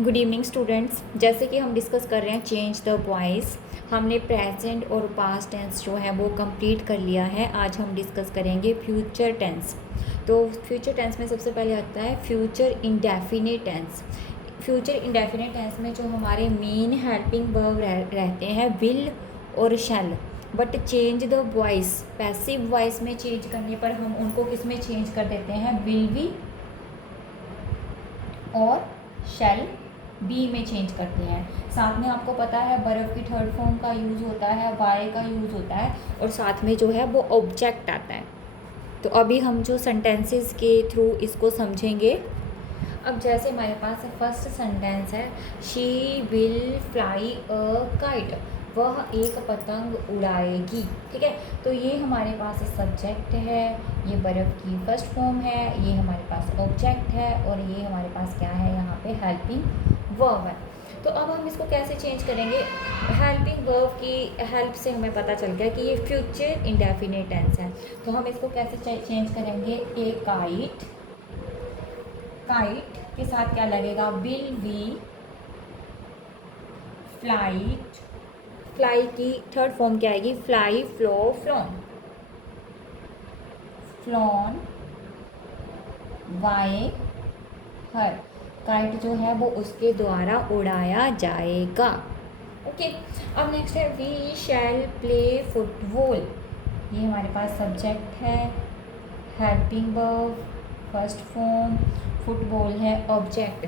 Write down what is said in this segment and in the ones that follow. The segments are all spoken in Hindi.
Good evening students. जैसे कि हम डिस्कस कर रहे हैं चेंज द वॉइस, हमने प्रेजेंट और पास्ट टेंस जो है वो कंप्लीट कर लिया है। आज हम डिस्कस करेंगे फ्यूचर टेंस। तो फ्यूचर टेंस में सबसे पहले आता है future indefinite tense. Future indefinite tense में जो हमारे मेन हेल्पिंग वर्ब रहते हैं विल और shall, but change the voice, passive voice में चेंज करने पर हम उनको किस में चेंज कर देते हैं, विल बी और शैल बी में चेंज करते हैं। साथ में आपको पता है बर्फ की थर्ड फॉर्म का यूज़ होता है, वाई का यूज़ होता है और साथ में जो है वो ऑब्जेक्ट आता है। तो अभी हम जो सेंटेंसेस के थ्रू इसको समझेंगे। अब जैसे हमारे पास फर्स्ट सेंटेंस है, she will fly a kite, वह एक पतंग उड़ाएगी। ठीक है, तो ये हमारे पास सब्जेक्ट है, ये बर्फ़ की फर्स्ट फॉर्म है, ये हमारे पास ऑब्जेक्ट है और ये हमारे पास क्या है, यहाँ पे हेल्पिंग वर्ब है। तो अब हम इसको कैसे चेंज करेंगे, हेल्पिंग वर्ब की हेल्प से हमें पता चल गया कि ये फ्यूचर इंडेफिनिट टेंस है। तो हम इसको कैसे चेंज करेंगे, ए काइट, काइट के साथ क्या लगेगा, विल बी फ्लाइट, फ्लाई की थर्ड फॉर्म क्या आएगी, fly, flew, flown, flown, why, her, kite जो है वो उसके द्वारा उड़ाया जाएगा। ओके, अब नेक्स्ट है वी शैल प्ले फुटबॉल, ये हमारे पास सब्जेक्ट है, helping verb first form, football है ऑब्जेक्ट।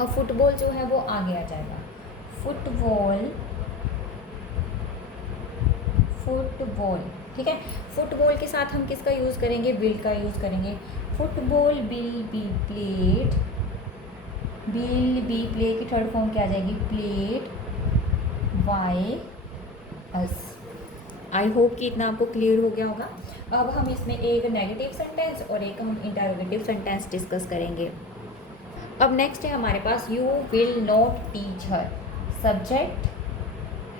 अब फुटबॉल जो है वो आगे आ जाएगा, फुटबॉल, फुटबॉल। ठीक है, फुटबॉल के साथ हम किसका यूज़ करेंगे, विल का यूज़ करेंगे। Football will be played, will be play की थर्ड फॉर्म क्या आ जाएगी, played by us. I hope कि इतना आपको क्लियर हो गया होगा। अब हम इसमें एक नेगेटिव सेंटेंस और एक हम इंटरोगेटिव सेंटेंस डिस्कस करेंगे। अब नेक्स्ट है हमारे पास, you will not teach her, subject,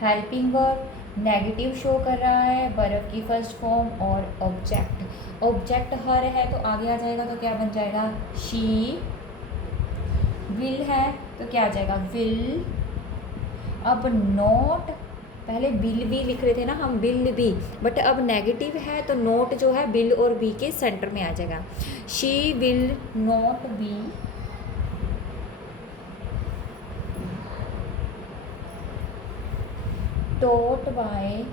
helping verb, negative show कर रहा है, बर्फ की फर्स्ट फॉर्म और ऑब्जेक्ट। ऑब्जेक्ट हर है तो आगे आ जाएगा, तो क्या बन जाएगा, शी, विल है तो क्या आ जाएगा, विल। अब नॉट, पहले बिल बी लिख रहे थे ना हम, बिल बी, बट अब नेगेटिव है तो नोट जो है बिल और बी के सेंटर में आ जाएगा। She will not be taught by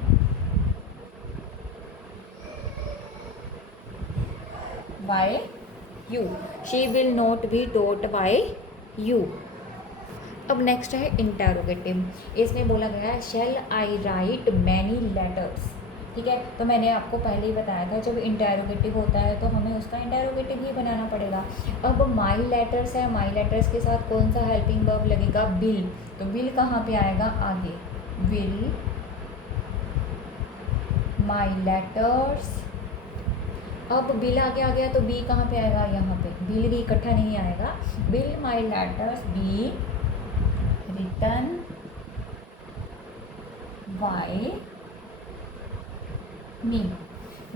you, she will not be taught by you। अब नेक्स्ट है इंटरोगेटिव, इसमें बोला गया है shall I right many letters. ठीक है, तो मैंने आपको पहले ही बताया था जब इंटरोगेटिव होता है तो हमें उसका इंटरोगेटिव ही बनाना पड़ेगा। अब माई लेटर्स है, माई लेटर्स के साथ कौन सा हेल्पिंग वर्ब लगेगा, बिल, तो बिल कहाँ पे आएगा, आगे, विल माई लेटर्स। अब बिल आगे आ गया तो बी कहाँ पे आएगा, यहाँ पे, बिल भी इकट्ठा नहीं आएगा, will my letters be written by me,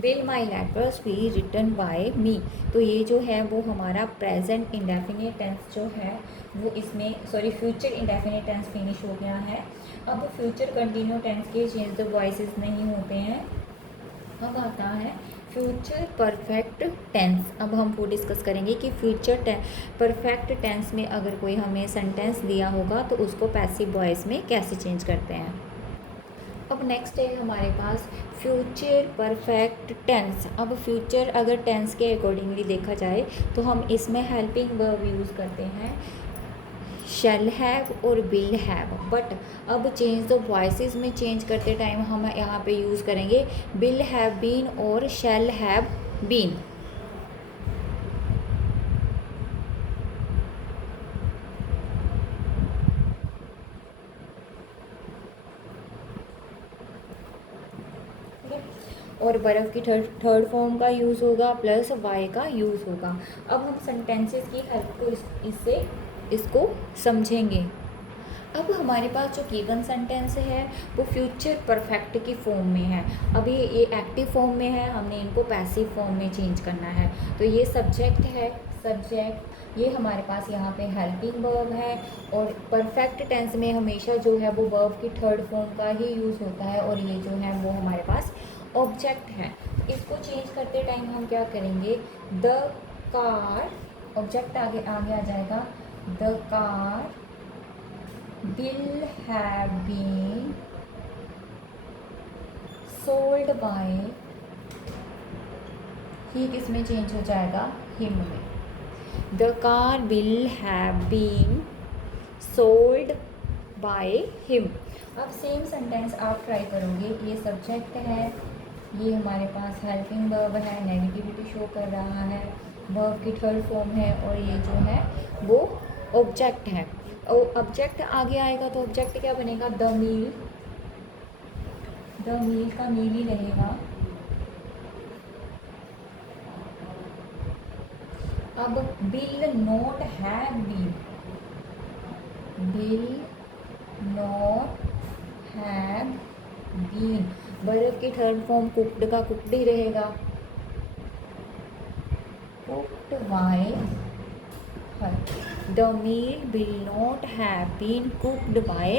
will my letters be written by me. तो ये जो है वो हमारा प्रेजेंट इंडेफिनिट टेंस जो है वो इसमें, sorry, future indefinite tense finish हो गया है। अब फ्यूचर कंटिन्यू टेंस के चेंज द वॉइसेस नहीं होते हैं। अब आता है फ्यूचर परफेक्ट टेंस। अब हम वो डिस्कस करेंगे कि फ्यूचर परफेक्ट टेंस में अगर कोई हमें सेंटेंस दिया होगा तो उसको पैसिव वॉइस में कैसे चेंज करते हैं। अब नेक्स्ट है हमारे पास फ्यूचर परफेक्ट टेंस। अब फ्यूचर अगर टेंस के अकॉर्डिंगली देखा जाए तो हम इसमें हेल्पिंग वर्ब यूज़ करते हैं, शैल हैव और विल हैव, बट अब चेंज द वॉइसेस में चेंज करते टाइम हम यहाँ पे यूज़ करेंगे विल हैव बीन और शैल हैव बीन। और बर्फ़ की थर्ड फॉर्म का यूज़ होगा प्लस वाई का यूज़ होगा। अब हम सेंटेंसेस की हेल्प को इससे इसको समझेंगे। अब हमारे पास जो गिवन सेंटेंस है वो फ्यूचर परफेक्ट की फॉर्म में है। अभी ये एक्टिव फॉर्म में है, हमने इनको पैसिव फॉर्म में चेंज करना है। तो ये सब्जेक्ट है, सब्जेक्ट, ये हमारे पास यहाँ पे हेल्पिंग वर्ब है। और परफेक्ट टेंस में हमेशा जो है वो वर्ब की थर्ड फॉर्म का ही यूज़ होता है, और ये जो है वो हमारे पास ऑब्जेक्ट है। इसको चेंज करते टाइम हम क्या करेंगे, द कार, ऑब्जेक्ट आगे आगे आ जाएगा, the car will have been sold by, ही किस में चेंज हो जाएगा, him में। the car will have been sold by him। अब सेम सेंटेंस आप ट्राई करोगे, ये सब्जेक्ट है, ये हमारे पास हेल्पिंग वर्ब है, नेगेटिविटी शो कर रहा है, वर्ब की थर्ड फॉर्म है, और ये जो है वो ऑब्जेक्ट है। और ऑब्जेक्ट आगे आएगा तो ऑब्जेक्ट क्या बनेगा, द मील, द मील का मील ही रहेगा। अब will not have been, will not have been, verb की थर्ड फॉर्म कुक्ड का कुक्ड ही रहेगा, cooked by her, the meal will not have been cooked by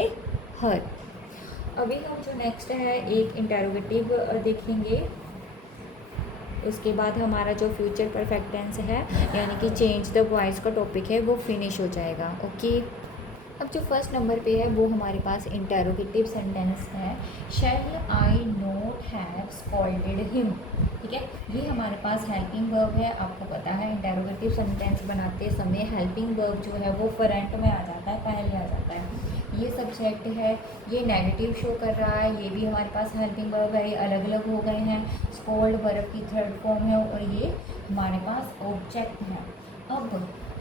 her. अभी हम जो नेक्स्ट है एक इंटेरोगेटिव देखेंगे, उसके बाद हमारा जो फ्यूचर परफेक्ट टेंस है यानी कि चेंज द वॉइस का टॉपिक है वो फिनिश हो जाएगा। ओके, अब जो फर्स्ट नंबर पे है वो हमारे पास इंटेरोगेटिव सेंटेंस है, शैल आई नॉट हैव स्कॉल्डेड हिम। ठीक है, ये हमारे पास हेल्पिंग वर्ब है। आपको पता है इंटेरोगेटिव सेंटेंस बनाते समय हेल्पिंग वर्ब जो है वो फ्रंट में आ जाता है, पहले आ जाता है। ये सब्जेक्ट है, ये नेगेटिव शो कर रहा है, ये भी हमारे पास हेल्पिंग वर्ब है, ये अलग अलग हो गए हैं। स्कॉल्ड वर्ब की थर्ड फॉर्म है, और ये हमारे पास ऑब्जेक्ट है। अब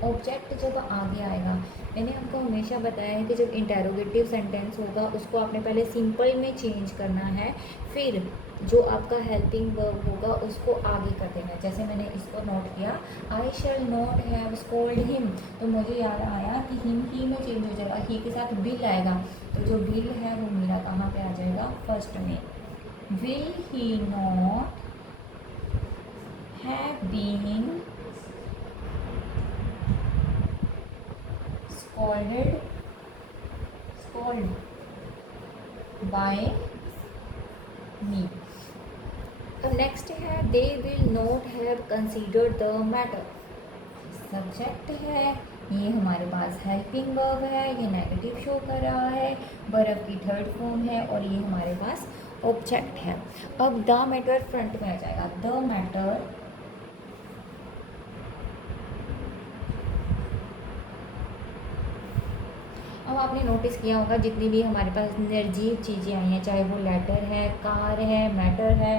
ऑब्जेक्ट जब आगे आएगा, मैंने आपको हमेशा बताया है कि जब इंटेरोगेटिव सेंटेंस होगा उसको आपने पहले सिंपल में चेंज करना है, फिर जो आपका हेल्पिंग वर्ब होगा उसको आगे कर देना है। जैसे मैंने इसको नोट किया, I shall not have scolded him, तो मुझे याद आया कि हिम ही में चेंज हो जाएगा, ही के साथ विल आएगा, तो जो विल है वो मेरा कहाँ पे आ जाएगा, फर्स्ट में। Will he not have been scolded by me। अब नेक्स्ट है, they will not have considered the matter। Subject है, ये हमारे पास हेल्पिंग वर्ब है, ये नेगेटिव शो कर रहा है, वर्ब की थर्ड फॉर्म है, और ये हमारे पास ऑब्जेक्ट है। अब द मैटर फ्रंट में आ जाएगा, द मैटर अब आपने नोटिस किया होगा जितनी भी हमारे पास निर्जीव चीज़ें आई हैं, चाहे वो लेटर है, कार है, मैटर है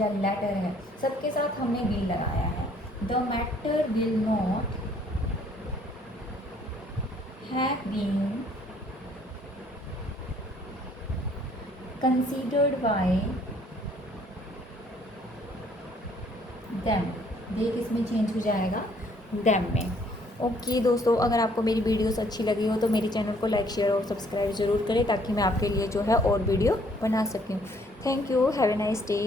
या लेटर है, सबके साथ हमने विल लगाया है। The matter will not have been considered by them, दे किस में चेंज हो जाएगा, देम में। ओके दोस्तों, अगर आपको मेरी वीडियोस अच्छी लगी हो तो मेरे चैनल को लाइक, शेयर और सब्सक्राइब ज़रूर करें, ताकि मैं आपके लिए जो है और वीडियो बना सकूँ। Thank you, have a nice day.